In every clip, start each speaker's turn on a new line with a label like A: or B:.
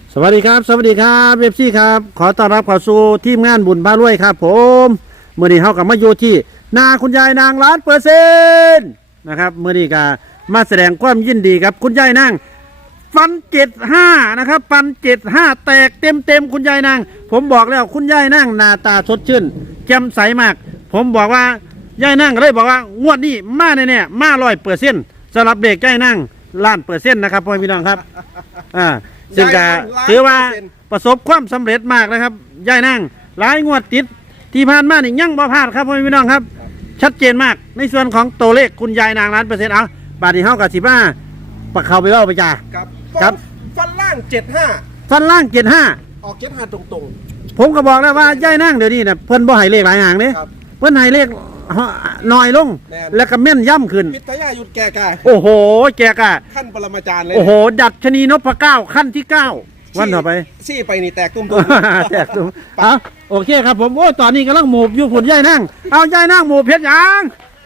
A: สวัสดีครับสวัสดีครับเอฟซีครับขอต้อนรับเข้าสู่ทีมงานบุญพารวยครับผมเมื่อนี้เฮากับมาอยู่ที่นาคุณยายนาง100%นะครับเมื่อนี้ก็มาแสดงความยินดีกับคุณยายนางฟัน75นะครับฟัน75แตกเต็มคุณยายนางผมบอกแล้วคุณยายนางหน้าตาสดชื่นแจ่มใสมากผมบอกว่ายายนางเลยบอกว่างวดนี้มาแน่ๆมา100%สำหรับเด็กยายนาง1,000,000%นะครับพ่อพี่น้องครับซึ่งก็ถือว่าประสบความสำเร็จมากนะครับยายนางหลายงวดติดที่ผ่านมานี่ยังบ่พลาดครับพ่อพี่น้องครับชัดเจนมากในส่วนของตัวเลขคุณยายนาง1,000,000%เอาบาทที่เฮากับ15ปักเข้าไปเล่าไปจ้าครับ
B: ฟันล่าง75
A: ฟันล่าง
B: ออก75ตรง
A: ผมก็บอกแล้วว่ายายนางเดี๋ยวนี้น่ะเพิ่นบ่ให้เลขหลายหางเด้เพิ่นให้เลขน้อยลงแล้วก็แม่นย่ำขึ้น
B: พิทยายุทธแก่กา
A: โอ้โหแกกะ
B: ขั้นปรมาจารย์เลย
A: โอ้โหดัชนีนพเก้าขั้นที่9วันต่อไป
B: ซี่ไปนี่แตกตุ้ม
A: แตกตุ้มเอาโอเคครับผมโอ้ตอนนี้กำลังหมูบอยู่ผลยายนั่งเอายายนั่งหมูเพชรยัง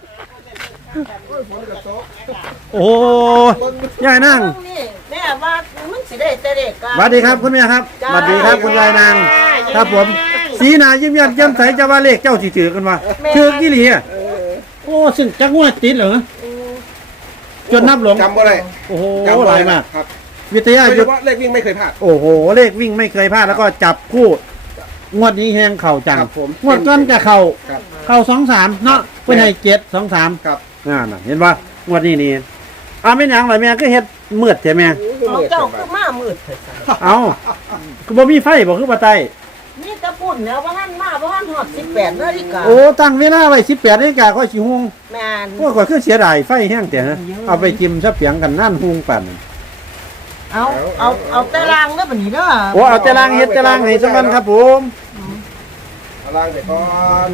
A: โอ้ยายนั่ง
C: แม่ว่ามันสิได้แต่เด็ก
A: สวัสดีครับคุณแม่ครับสวัสดีครับคุณยายนางครับผมสีหน้ายิ้มแย้มแจ่มใสจะว่าเลขเจ้าสิถือกันว่าถือกี่หลีอ่ะโอ้ซึ่งจักงวดติดเหรอจนนับหลง
B: จำอะไร
A: โอ้โหหลายมาก
B: ครับ
A: วิทยายุทธ
B: เลขวิ่งไม่เคยพลาด
A: โอ้โหเลขวิ่งไม่เคยพลาดแล้วก็จับคู่งวดนี้แหงเข่าจังงวดก้อนกับเข่า2-3เนาะเพื่อนให้7-2-3
B: ครับ
A: น่ะเห็นป่ะงวดนี้นี่ไม่หยังหรอแม่ก็เฮ็ดมืดใช่ไหม
C: เอาเจ้าคือมามืด
A: เอาคือบ่มีไฟบ่คือบ่ไต
C: นี่ตะปุ่นแล้วว่าท่านมาว่าท่านหอด18นาฬิกา
A: โอ้ตั้งเวลาไว้18นาฬิกาก็สิฮุง
C: แม่น
A: โอ้ก็คือเสียดายไฟแห้งแต่ฮะเอาไปจิ้มซะเปียงกันนั่นฮุงปั่น
C: เอาตารางเด้อบัดนี้เด้อ
A: โอ้เอาตารางเฮ็ดตารางให้ซะกันครับผม
B: ตารางไปก่อน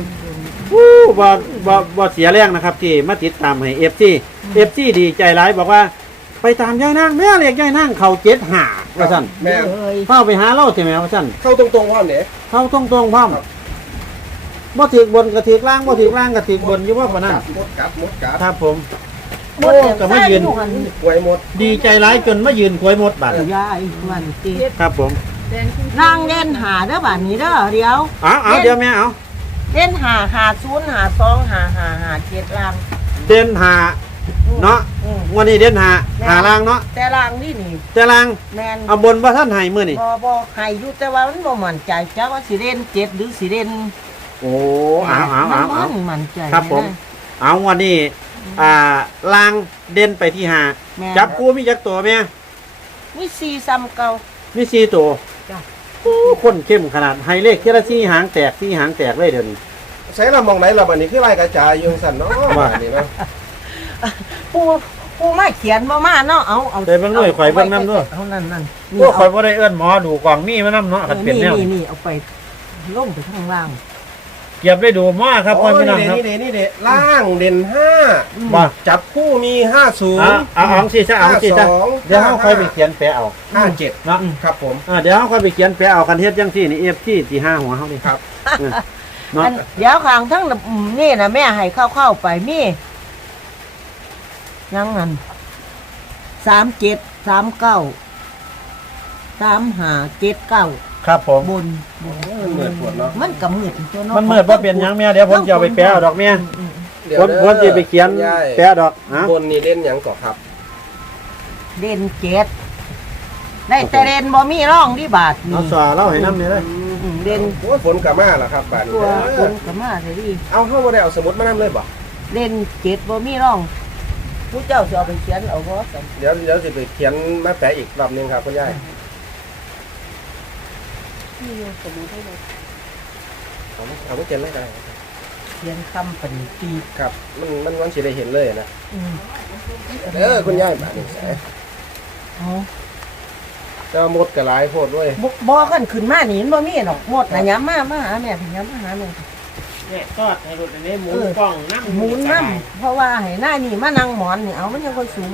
A: บ่เสียแรงนะครับที่มาติดตามให้ FC ดีใจหลายบอกว่าไปตามยายนางแม่เรียกยายนางเขา75ว่าซั่น
B: แม่
A: เข้าไปหาเราใช่มั้ยว่าซั่น
B: เข้าตรงๆพร้อมเด้
A: เข้าตรงๆพร้อมบ่ถึกบนก็ถึกล่างบ่ถึกล่างก็ถึกบนอยู่ว่าปานนั้น
B: มดกัด
A: ครับผมโอ้ก็มายืน
B: หวยหมด
A: ดีใจหลายจนมายืนควยหมดบาด
C: ยายวันติ
A: ครับผม
C: นางเด่นหาเด้อบัดนี้เด้อเดี๋ยว
A: เอาเดี๋ยวแม่เอา
C: เด่นหา0 5 2 5 7ล่าง
A: เด่นหาเนาะวันนี้เด่นหาล่างเนาะ
C: แต่ล่างนี่
A: แต่ล่าง
C: แม่น
A: เอาบนบ่ทันให้มื้อนี่
C: บ่ให้อยู่แต่ว่ามันบ่มั่นใจจักว่าสิเด่น7หรือสิเด่น
A: โอ้เอา
C: มั่นใจ
A: ครับผมเอาวันนี้ล่างเด่นไปที่5จับคู่มีจักตัวแม่
C: มี4ซ้ำเก่า
A: มี4ตัวจ้ะโอ้คนเข้มขนาดให้เลขทีละ4หางแตก4หางแตกเลยเดี๋ยวนี้
B: ใส่ละมองไหนล่ะบัดนี้คือไล่กระจายอยู่สั่นเนาะว่านี่เนาะ
C: ปูมาเขียนมาเนาะเอา
A: ได้เบิ่งด้วยข่อยเบิ่งนำด้วย
C: เอานั่น
A: โอ้ข่อยบ่ได้เอิ้นหมอดูกล่องมีมานำเนาะคันเป็นแนว
C: นี่เอาไปลงไปข้างล่าง
A: เก็บได้ดูหม้อครับพ่อพี่น้องครับ
B: นี่ล่างเด่น5
A: บ่
B: จับคู่มี50
A: เอาสิซะเอาสิซะเดี๋ยวเฮาค่อยไปเขียนแปะเอา
B: 57
A: เนาะ
B: ครับผม
A: เดี๋ยวเฮาค่อยไปเขียนแปะเอากันเฮ็ดจังซี่นี่ FT ที่5หัวเฮานี่
B: ครับ
C: เนาะเดี๋ยวข้างทั้งนี่น่ะแม่ให้เข้าไปมียังงั้น37 39 35 79
A: ครับผม
C: บนมันก็มืดตัวเนาะ
A: มันมืดบ่เป็นหยังแม่เดี๋ยวผมจะเอาไปแปะเอาดอกแม่ผมสิไปเขียนแปะดอก
B: บนนี่เด่นหยังก่อครับ
C: เด่น7ได้แต่เด่นบ่มีร่องที่บาท
A: เอาสอเล่าให้นำนี่เลย
C: เด่น
B: โอ้ฝนกะมาล่ะครับบาดนี้
C: ฝนกะมาได้ดิ
B: เอาเฮาบ่ได้เอาสมุดมานำเลยบ่
C: เด่น7บ่มีร่องผู้เจ้าสิเอาไปเขียนเอาบ่
B: เดี๋ยวสิไปเขียนมาแปะอีกรอบนึงครับคุณยาย
C: นี่สมุดให้เลย
B: เอาไม่เขียนเลยได้
C: เขียนคำปณิตี
B: ครับมันสิได้เห็นเลยนะคุณยายบาดนี้จะหมดกระไรโพดด้วย
C: บ่กันขึ้นมาหนีบ่มีหรอกหมดนะย้ำมาหาแม่ย้ำมาหาแม่
A: เนี่ยทอดให้รถอันนี้หมุนกล้องน้ำ
C: หมุนน้ำเพราะว่าให้หน้านี่มานั่งหมอนนี่เอามันยังค่อยสูง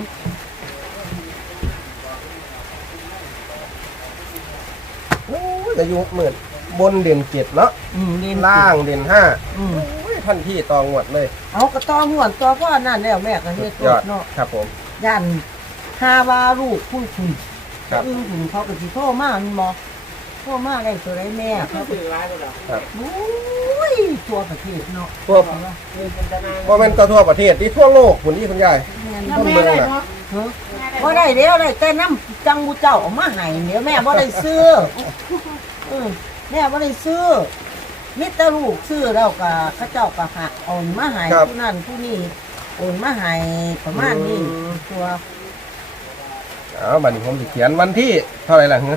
B: โอ้ยอายุเหมือนบนเด่น7เนาะล่างเด่น5ท่านที่ตองวดเลย
C: เอากระตองหวดตัวพ่อนั่นแล้วแม่ก็เฮ็ดเนาะ
B: ครับผม
C: ย่านฮาวาลูกผู้คุย
B: ครับ
C: อึ้งถึงเขาก็สิโทรมามันบ่โทรมาได้ตัวไรแม่เขาก็
B: ครับ
C: โอ้ยทั่วประเทศเนาะ
B: ทั่วว่ามันก็ทั่วประเทศที่ทั่วโลกคุณที่คุณยาย
C: แม่น
B: ต้นเมืองน่ะ
C: บ่ได้เดี๋ยวได้แต่น้ำจังบูเจ้าเอามาให้เดี๋ยวแม่บ่ได้ซื้อแม่บ่ได้ซื้อมิตรลูกซื้อแล้วก็เขาเจ้าก็หักโอนมาให้ผู้นั้นผู้นี้โอนมาให้ประมาณนี้ตัว
B: บัดนี้ผมสิเขียนวันที่เท่าไหร่ล่ะ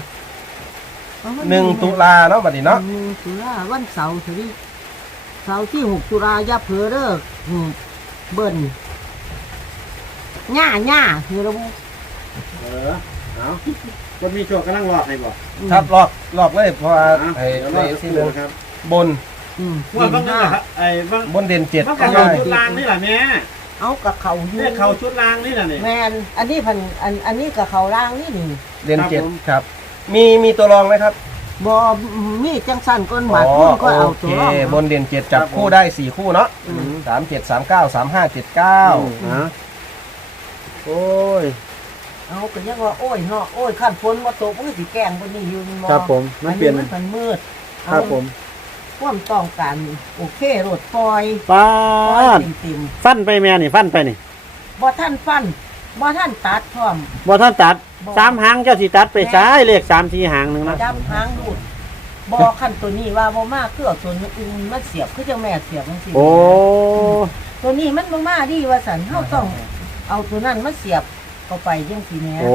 B: 1 ตุลาเนาะบัดนี้เนาะ
C: 1 ตุลาวันเสาร์สิเสาร์ที่6 ตุลาอย่าเผลอเด้อเบิ่นย่าเฮ้ยระบุ
A: เอาคนมีโชคกำลังรอให้บอก
B: ครับลอกเลยเพราะว่าไอ้
A: เดี๋ยวร
B: ใน
A: อสักค
B: ที่
A: รู่
B: นึง
A: นะครับ
B: บน
A: ว่าบ้างนะครับไอ้บ้าง
B: บนเด่น7
A: บ้าง
B: ก็
A: เขา
B: ได้
A: ชุดรางนี่แหละแม่
C: เอากับเขาอยู่
A: เนี่ยเขาชุดรางนี่แหละนี่
C: แมนอันนี้พันอันนี้กับเขาล่างนี่นี่
B: เด่น
A: ครับผม
B: 7ครับ มีตัวรองไหมครับ
C: บอมีจังสันก้นหมาคุณก็เอา
B: โอเค
C: ตัวรอง
B: บนเด่น7จับคู่ได้4คู่เนาะ37 39 35 79
A: ฮะโอ้ย
C: เอาก็ยังว่าโอ้ยเนาะโอ้ยขั้นฝนมาตกมันก็สิแกล้งบนนี้อยู่มัน
A: ครับผมมันเปลี่ยน
C: มันเป็นมืด
A: ครับผม
C: ความต้องการโอเครถปล่อย
A: ป้า
C: ปล่อย
A: ด
C: ติ่ม
A: ฟันไปแม่นี่ฟันไปนี่
C: ๆบ่ท่านฟันบ่ท่านตัดพร้อม
A: บ่ท่านตัด
C: บ่
A: 3 หางเจ้าสิตัดไปซ้ายเลข3 4 หางหนึงนะ
C: ดำหางดูดบ่ขั้นตัวนี้ว่าบ่มากคือเอาตัวอื่นมาเสียบคือจังแม่เสียบจังซี่
A: โอ้
C: ตัวนี้มันบ่มาดีว่าสันเฮาต้องเอาตัวนั้นมาเสียบเข้าไปจังซี่แหม
A: โอ้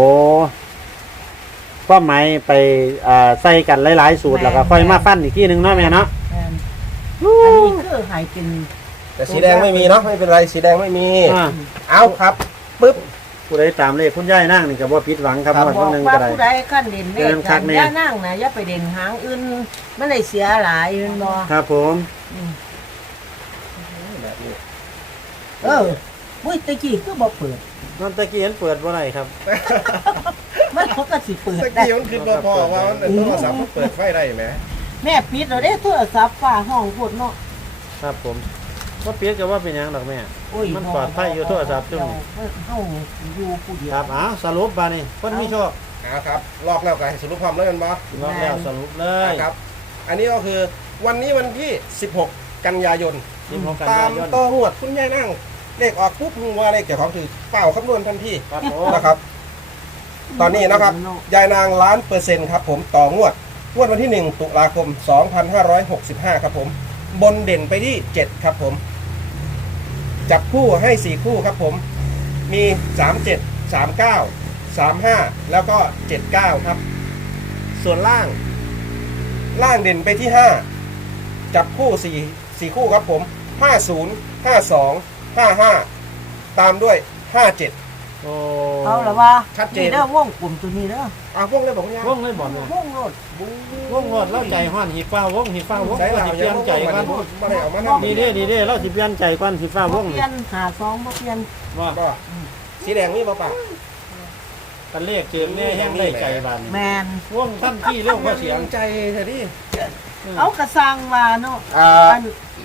A: ความหมายไปใส่กันหลายๆสูตรแล้วก็ค่อยมาฟันอีกทีหนึงเนาะแม่เนาะ
C: แม่นอันนี้คือให้เป็น
B: แต่สีแดงไม่มีเนาะไม่เป็นไรสีแดงไม่มี
A: อ่า
B: เอาครับปึ๊บ
A: ผู้ใดตามเลขคุณยายนั่งนี่ก็บ่ผิดหวังครับ
B: ครับ
A: วัน
C: บอ
A: คน
C: ก
A: หนึง
C: ว่า
A: ก็ได้
C: ผู้ใดขั้นเด่นเล
A: เดิ
C: ข
A: นคักแน่
C: อย่านั่งนะอย่าไปเด่นหางอื่นมันได้เสียหลายแม่นบ่
A: ครับผม
C: มุ้ยตะกี้คือบ่เปิด
A: นั่นตะกี้เห็นเปิดบ่ได้ครับ
C: มันเขาก็สิเปิด
B: ส
C: ได้
B: กีมันคือพอว่ามันโทรศัพท์มันเปิดไฟได้ไหม
C: แม่ปิดแล้วเด้โทรศัพท์ฟ้าห้องโพดเนาะ
A: ครับผมว่าเปียกก็ว่าเป็นหยังดอกแม่
C: โอ้ย
A: มันปลอดภัยอยู่โทรศัพท์จุ่ม
C: เฮาอยู่ผู้เดียว
A: ครับสรุปบานี่คนมีโชค
B: เอาครับลอกแล้วกันสรุปความเลยมันบอ
A: รอบแล้วสรุปเลย
B: ครับ อันนี้ก็คือวันนี้วันที่ 16 กันยายน
A: 16 กัน
B: ตาย
A: าม ยน
B: ต่อหวดคุณยายนั่งเลขออกปุ๊บมึงว่าเลขเกี่ยวของถือเปล่าคำนวณทันที
A: ครับผม
B: นะครับ ตอนนี้นะครับ ยายนาง1,000,000%ครับผมต่องวดวันที่ 1 ตุลาคม 2565 ครับผม บนเด่นไปที่ 7 ครับผม จับคู่ให้ 4 คู่ครับผม มี 37 39 35 แล้วก็ 79 ครับ ส่วนล่างเด่นไปที่ 5 จับคู่4คู่ครับผม 50 52 55 ตามด้วย 57
A: โอ้
C: เอาละว่า
B: ชัดเจน
C: เด้อวงกลุ่มตัวนี้เด้อ
B: พวกเลยบอกคุณยาย
A: วงเลยบ่เนี่ยว
C: งโลดบู
A: วงรถแล้วใจห้อนหิฟ้าวงหิฟ้าวง
B: ใช้
A: ก็
B: เรา
A: สิเปลี่ยนใจก่อน
B: มาได้เอามาทำ
A: ดีเด้เราสิเปลี่ยนใจก่อนหิฟ้าวง
C: เปลี่ยนหา2บ่เปลี่ยน
A: ว่า
B: ก็สีแดงมีป่ะป่ะ
A: กันเลขเจอแน่แห้งได้ใจบาน
C: แมน
A: วงท่านที่เร็วกว่าเสียง
B: ใจเธอดิ
C: เอากระสังว่าเนาะ
B: อ่า
C: อัน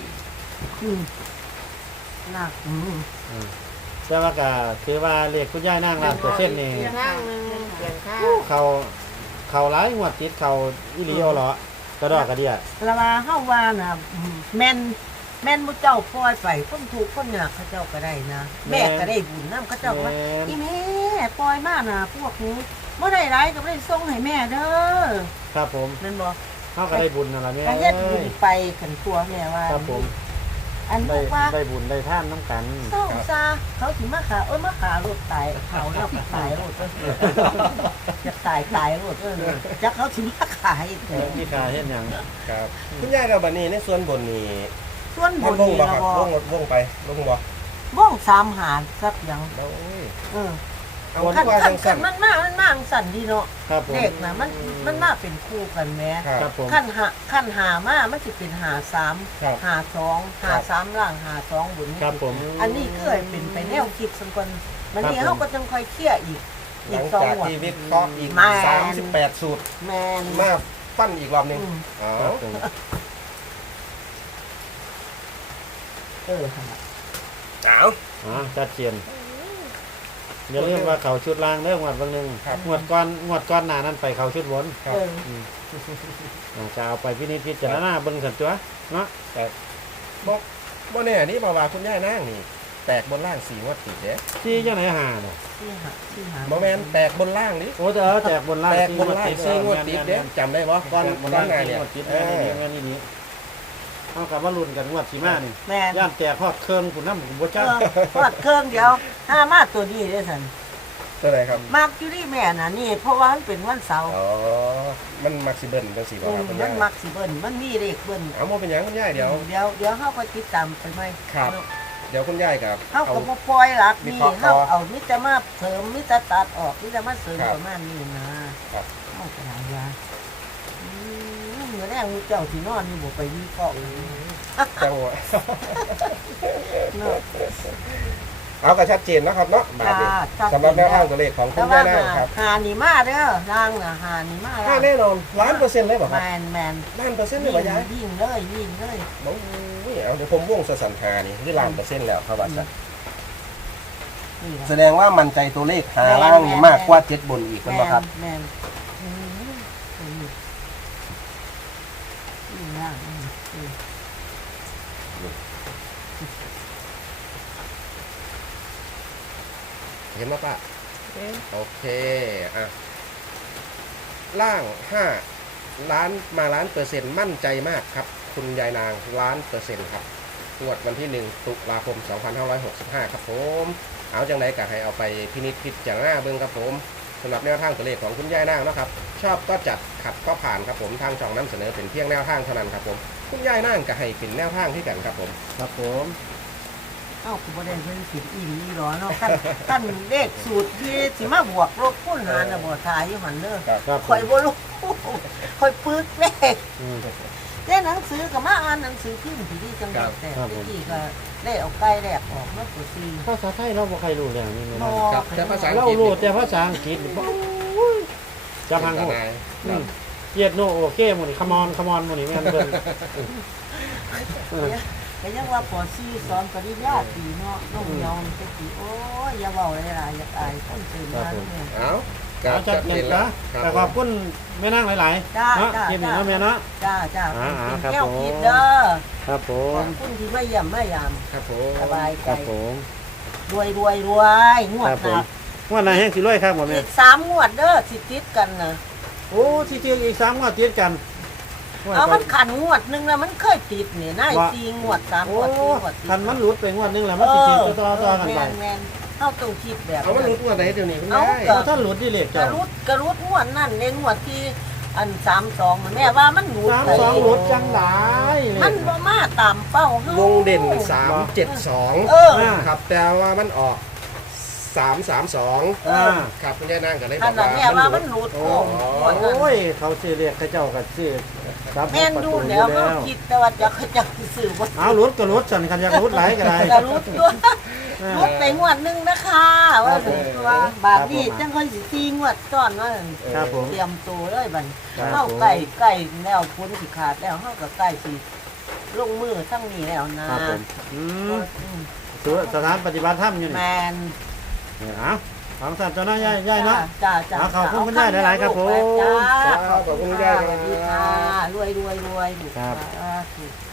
C: หนัก
A: แต่ว่าก็คือว่าเลขคุณยายนั่ง1,000,000นี่
C: นั่งนึงเปลี่ยนข้าว
A: เขาหลายงวดติดเขาอีหลีเอาเหรอกระดอกกระเดีย
C: ละว่าเฮาว่าน่ะแม่นบ่เจ้าปล่อยไปคนถูกข์คนยากเขาเจ้าก็ได้นะแม่ก็ได้บุญนำเขาเจ้าว่าอีแม่ปล่อยมาน่ะพวกนี้บ่ได้หลายก็บ่ได้ส่งให้แม่เด้อ
A: ครับผม
C: นั่นบ่
A: เขาก็ได้บุญนั่นแหละแม่
C: ก็เฮ็ดบุญไปกันตัวแม่ว่า
A: ครับผม
C: อัน
A: ได้
C: บอกว่า
A: ได้บุญได้ท่านน้ำกัน
C: เศร้าซาเขาสิมาขามาขารถตายเขาแล้วก็ตายรถจะตายรถจะเขาสิมาขาย
A: พี่กาเห็นอย่าง
B: ครับคุณยายเราบันนี้ในส่วนบนนี่
C: ส่วนบ
B: ท่าน
C: น
B: วง
C: นี่
B: บ่
C: เรา
B: ครับ
C: บอ
B: วงไปลงบ่
C: บ้องสามหารสักอย่าง
B: โอ้ย เอา
C: ขั้น
B: ว่า
C: ขั้
B: จั
C: น
B: งสั่น
C: มันมากสั่นดีเนาะ
A: ครับผม
C: เด็กนะมันมาเป็นคู่กันแม้
B: ครับ
A: ผม
C: ขั้นหามามันจะเป็นหาสาม
B: ครับ
C: หาสองหาสามล่างหาสองบน
A: ครับผม
C: อันนี้ก็เลยเป็นไปแนวคิดสักคนมันนี่
A: ครับผม
C: เขาก็จังค่อยเคลี่ยร์อีก
B: หลัง
C: สอง
B: จาก
C: หัวด
B: ที่วิเคราะห์อีก
C: แม่น
B: 38 สูตร
C: แมน
B: มาฟันอีกรอบหนึง
C: อืม
B: เอา
A: ครับผม
C: ค่ะ
B: เอา
A: ชัดเจนอย่าลืมว่าเขาชุดล่างเด้องวดเบางหนึง
B: ครับ
A: งวดก้อนหน้านั้นไปเขาชุดบน
B: ครับ
A: จะเอาไปพินิจพิจารณาเบิ่งสันตัวเนาะ
B: แต่บ่แน่นี่บ่ว่าคุณยายนางนี่แตกบนล่าง4งวดติดเด้
A: ที่จังไหนหาเนาะ
C: ที่หา
B: บ่แม่นแตกบนล่างนี่
A: โอ้แจกบนล่าง
B: แตกบนล่าง4งวดติดเด้จำได้บ่ก่อน
A: บน
B: ก่อ
A: ล่าน ง
B: หน้าเนี่ย
A: งวดติดแม่นี่นี่เอากลับมาลุ้นกันงวดสีมานี่
C: แม่น
A: ย่านแจกฮอดเครื่องคุณน้ำผมบ่
C: เอ
A: จ้า
C: อทอดเครื่องเดียวห้ามาตัวนี้ได้สัน
B: ตัวไหนครับ
C: มากอยู่ที่แม่น่ะนี่เพราะว่ามันเป็นวันเสาร์
B: อ๋อมันมักสิเบิ่นจังซี่บ่ครับคุณ
C: มั
B: ยาน ย
C: มักสิเบิ้ลมันมีเลขเบิ้ล
B: เอาบ่เป็นหยังคุณยายเดี๋ยว
C: เดี๋ยวเฮาก็ติดตามไปไหม
B: ครับ เดี๋ยวคุณยายกับ
C: เฮาก็บ่ปล่อยหลัก
B: วิ
C: นี่
B: เคราะห์
C: เฮา
B: ต่อ
C: เอามิตรมาเสริมมิตรตัดออกมิตรมาเสริมประมาณนี้นะครับ เฮาก็หายาเมื่อแรงมีเจ้าที่นอนนี่บ่ไปวิเคราะห์
B: จังหวะ
C: เนาะ
B: เอาก็ชัดเจนนะครับเนาะบาทนี้
C: จ้า
B: สำหรับแนวทางตัวเลขของคุ
C: แต่
B: ณ
C: ว่าย
B: ายนางครับ
C: หานี่มาเด้อนางน่ะหานี่มา
B: ถ้าแน่นอน1,000,000%เลยบ่ค
C: แม
B: รับ
C: น
B: 1,000,000%เลยบ่ยาย
C: วิ่งเลยวิ่งเลย
B: โอ้ยเอาเดี๋ยวผมวงสันหานี่คือ1,000,000%แล้วครับว่าซะ
C: นี่
B: แสดงว่ามั่นใจตัวเลขหาล่างนี่มากกว่า7บนอีก
C: แม
B: มันบ่ครับ
C: แมนนี่นะ
B: เห็นไหมป้าโอเคอ่ะล่าง5ล้านมา1,000,000%มั่นใจมากครับ คุณยายนาง1,000,000%ครับงวดวันที่ 1 ตุลาคม 2565 ครับผมเอาจังไดก็ให้เอาไปพินิจพิจารณาเบิ่งครับผมสำหรับแนวทางตัวเลขของคุณยายนางนะครับ ชอบก็จัดขัดก็ผ่านครับผมทางช่องนำเสนอเป็นเพียงแนวทางเท่านั้นครับผมคุณยายนางก็ให้เป็นแนวทางที่กันครับผม
A: ครับผม
C: เอ้าคุณประเด็นเป็นสิบอีหลีหรอเนาะท่านเลขสูตรที่สิมาบวกลบคูณหารน่ะบ่ทายอยู่หั่นเด้อ
A: ครับผ
C: ข่อย
A: ม
C: บ่รู้ข่อยปึกเลข
A: อืม
C: เล่นหนังสือก็มาอ่านหนังสือพิมพ์ที่ดีจังเลยแต่
A: ครับผม
C: ที่ก็ได้เอาไก่แลกออกมาตัวซี
A: ภาษาไทยเราบ่ใครรู้เรื่องนี้
C: บ่
A: เนาะ
B: ครับแต่ภาษา
A: เรารู้แต่ภาษาอังกฤษบ่จะพังหู เกียดโนโอเคหมดนี่คมอนหมดนี่แม่นเพิ่น
C: ก็ยังว่าปอซีสอนปริญญาตรีเนาะน้องยองตะกี้โอ้ยอย่าเว้าหลายๆอย่าอายคนตื่นมาเนี่ย
B: เอา
A: เอาจัดเงินซะแต่ขอบคุณแม่นางหลาย
C: จ้า
A: ๆเนาะ
C: จ้า
A: กินนี่เนาะแม่เนาะ
C: จ้าจ้า
A: ครับ
C: เป็นแก้ว
A: ผม
C: คิดเด้อ
A: ครับผ
C: ข
A: ม
C: อบคุณที่มาเยี่ยมมายาม
B: ครับผม
C: สบาย
A: ค
C: ใจ
A: รับผม
C: รวยงวด
A: ครับผ
C: ห
A: ม
C: นัก
A: ว่าไหนแห้งสิรวยครับบ่แม่
C: อีก3งวดเด้อสิติดกันน่ะ
A: โอ้สิเจออีก3งวดติดกัน
C: เอามันขันงวดหนึงแล้วมันเคยติดนี่นาย4งวด3ง
A: โอ้
C: วด4งวดติด
A: คันมันหลุดไปงวดหนึงแล้วมันสิติดต่อกันไป
C: แม่นเฮาต้องคิดแบบ
B: เอามันรู้ตัวไหนเดี๋ยวนี้คุณ
C: เอา
B: ยาย
A: เพราะท่านหลุดที่เลข
C: กระ
A: เจ้า
C: รุดงวดนั่นในงวดที่อัน32มันแม่ว่ามันหลุด
A: 32หลุดจังหลาย
C: มันบ่มาตามเป้าเฮาว
B: งเด่น372
C: เออ
B: ครับ แต่ว่ามันออก332
A: อ่า
B: ครับคุณยายนางก็เลยบ
C: อั
B: อน ก
C: นั้น
B: ว่า
C: แม่ว่ามั
B: มัน น
C: ห
B: หลุด
C: ลุดโค้งงวดนั้น
A: โอ้ยเขาสิเรียกเขาเจ้าก็สิครับ
C: แม่นดูแล้วเฮาคิดแต่ว่าจะเขาจะซื้อบ่
A: เอาหลุดก็หลุดสั่นคันอยากหลุดหลายก็ได้
C: กระรุดด้วยรุดไปงวดหนึงนะคะว่าถึงตัวบาทนี้จังค่อยสิ4งวดซ้อนว่า
A: ครับผม
C: เตรียมตัวเลยบัดนี้
A: ครับ
C: เฮาใกล้แล้วพ้นสิขาดแล้วเฮาก็ใกล้สิลงมือทั้งนี้แล้วนะครับ
A: ผมสถานปฏิบัติธรรมอยู่
C: แม
A: นี่
C: น
A: เอาของสัตว์เจ้าน้อยย่ายเนาะ
C: จ้าจ้า
A: เอาขอบคุณคุณยายหลายๆครับผม
C: จ้า
B: ขอบคุณคุณยาย
C: สวัสดีค่ะรวยลูก
A: ครับ
C: สาธุ